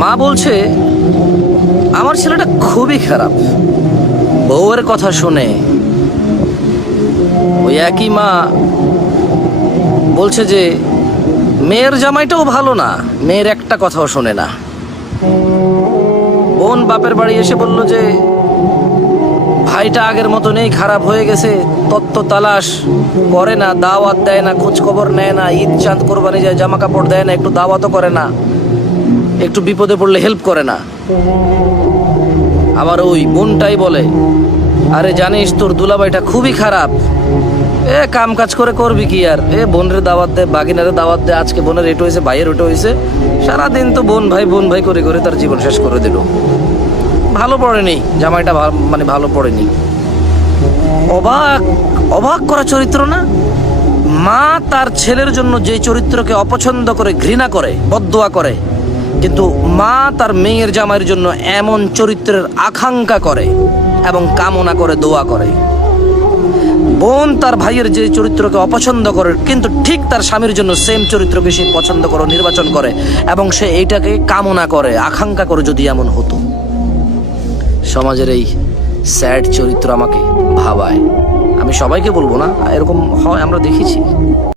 মা বলছে আমার ছেলেটা খুবই খারাপ। বউয়ের কথা শুনে ওই একই মা বলছে যে মেয়ের জামাইটাও ভালো না, মেয়ের একটা কথাও শোনে না। বোন বাপের বাড়ি এসে বলল যে ভাইটা আগের মতো নেই, খারাপ হয়ে গেছে, তত্ত্ব তালাশ করে না, দাওয়াত দেয় না, খোঁজ খবর নেয় না, ঈদ চাঁদ কোরবানি যায় জামা কাপড় দেয় না, একটু দাওয়াতও করে না, একটু বিপদে পড়লে হেল্প করে না। আবার ওই বোনটাই বলে আরে জানিস তোর দুলাভাইটা খুবই খারাপ, কাম কাজ করে করবি কি আর, বোনের দাওয়াত দে, বাগিনারে দাওয়াত দে, আজকে বোনের এটো হয়েছে, ভাইয়ের ওটো হয়েছে, সারাদিন তো বোন ভাই করে করে তার জীবন শেষ করে দিল। ভালো পড়েনি জামাইটা, মানে ভালো পড়েনি। অবাক অবাক করা চরিত্র না? মা তার ছেলের জন্য যে চরিত্রকে অপছন্দ করে, ঘৃণা করে, বদদোয়া করে, কিন্তু মা তার মেয়ের জামাইয়ের জন্য এমন চরিত্রের আকাঙ্ক্ষা করে এবং কামনা করে, দোয়া করে। বোন তার ভাইয়ের যে চরিত্রকে অপছন্দ করে, কিন্তু ঠিক তার স্বামীর জন্য সেম চরিত্রকে সে পছন্দ করে, নির্বাচন করে, এবং সে এইটাকে কামনা করে, আকাঙ্ক্ষা করে যদি এমন হতো। সমাজের এই স্যাড চরিত্র আমাকে ভাবায়। আমি সবাইকে বলবো না, এরকম হয়, আমরা দেখেছি।